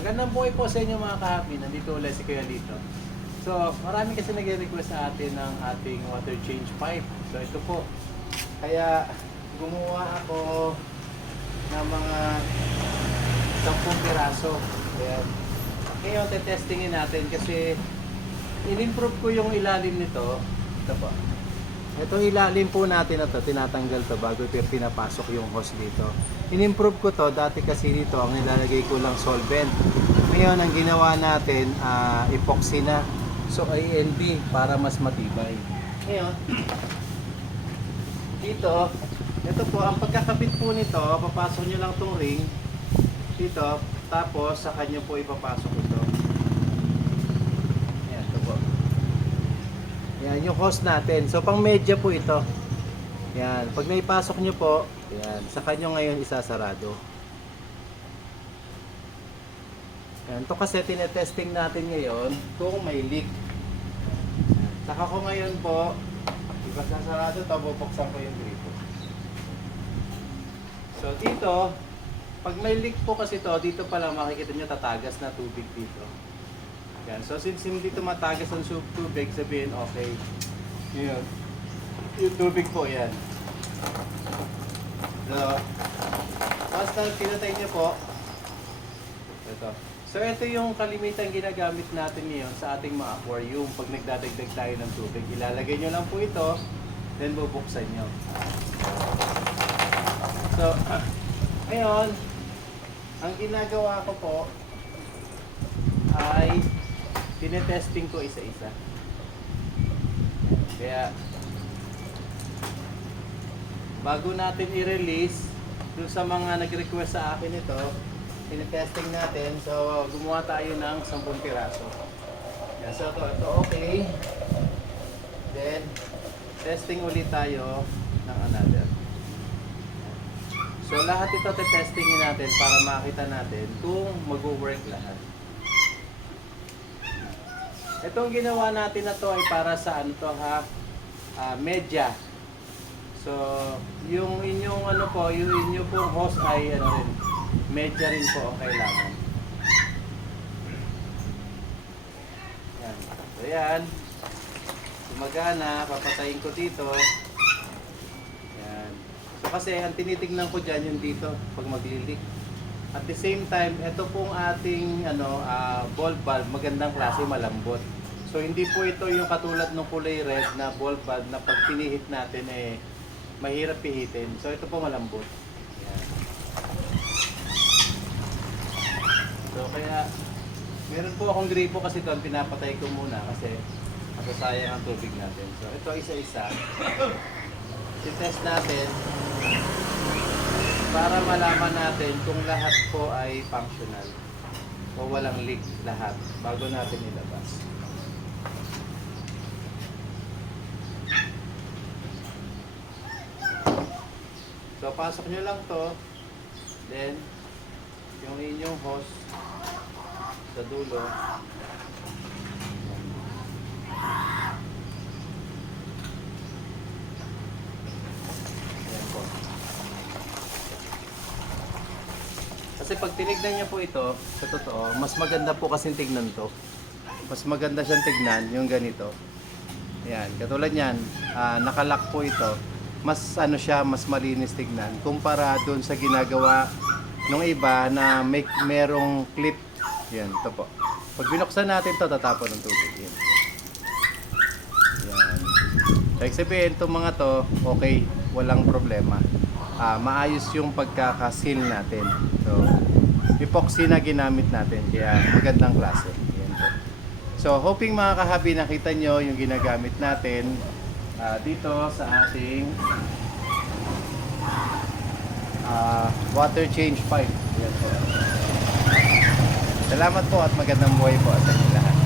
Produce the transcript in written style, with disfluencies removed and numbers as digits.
Magandang buhay po sa inyo mga kahabi. Nandito ulit si Kuya Lito. So, marami kasi nag-request sa atin ng ating water change pipe. So, ito po. Kaya, gumawa ako ng mga 10 piraso. Ayan. Ngayon, tetestingin natin kasi in-improve ko yung ilalim nito. Ito po. Itong ilalim po natin na to, tinatanggal to bago pinapasok yung hose dito. In-improve ko to, dati kasi dito ang nilalagay ko lang solvent. Ngayon ang ginawa natin, epoxy na. So ALB para mas matibay. Ngayon, dito, ito po, ang pagkakabit po nito, papasok nyo lang tong ring dito, tapos sa kanyo po ipapasok ito. Ayan, ito po. Yan, yung hose natin. So, pang medya po ito. Yan. Pag naipasok nyo po, yan, sa kanyo ngayon isasarado. Yan. Ito kasi tinetesting natin ngayon kung may leak. Saka ko ngayon po, ipasasarado, bubuksan ko yung gripo. So, dito, pag may leak po kasi to, dito pa lang makikita nyo tatagas na tubig dito. Yan. So since hindi tumatagas ang tubig, sabihin okay. Yun. Yung tubig po yan. So, basta pinatay niyo po. Ito. So ito yung kalimitan ginagamit natin ngayon sa ating mga aquarium. Pag nagdadagdag tayo ng tubig, ilalagay nyo lang po ito, then bubuksan nyo. So, ngayon, ang ginagawa ko po ay tinetesting ko isa-isa. Kaya bago natin i-release dun sa mga nag-request sa akin ito, tinetesting natin. So gumawa tayo ng 10 piraso. Yan, so ito okay. Then testing ulit tayo ng another. So lahat ito testingin natin para makita natin kung mag-work lahat. Itong ginawa natin na to ay para sa ano to ha, media. So yung inyong ano po, yung inyong pong hose ay ano rin, media rin po ang kailangan. Yan. So yan. Gumagana, papatayin ko dito. Yan. So kasi ang tinitingnan ko dyan yung dito pag maglilik. At the same time, ito pong ating ball valve, magandang klase, malambot. So hindi po ito yung katulad ng kulay red na ball valve na pag pinihit natin mahirap pihitin. So ito po malambot. Yan. So kaya meron po akong gripo kasi doon, pinapatay ko muna kasi masasayang ang tubig natin. So ito isa-isa. I-test natin para malaman natin kung lahat po ay functional o walang leak lahat bago natin ilabas. So pasok nyo lang to, then yung inyong hose sa dulo. Kasi pag tinignan niyo po ito, sa totoo, mas maganda po kasing tignan to. Mas maganda siyang tignan, yung ganito. Ayan, katulad yan, nakalock po ito. Mas ano siya, mas malinis tignan. Kumpara doon sa ginagawa ng iba na merong clip. Yan, ito po. Pag binuksan natin to, tatapon ng tubig. Yan. Yan. Like sabihin, itong mga to, okay, walang problema. Maayos yung pagkakasil natin. So, epoxy na ginamit natin. Kaya magandang klase. Yan po. So, hoping mga kahabi nakita nyo yung ginagamit natin dito sa ating water change pipe. Yan po. Salamat po at magandang buhay po sa inyo lahat.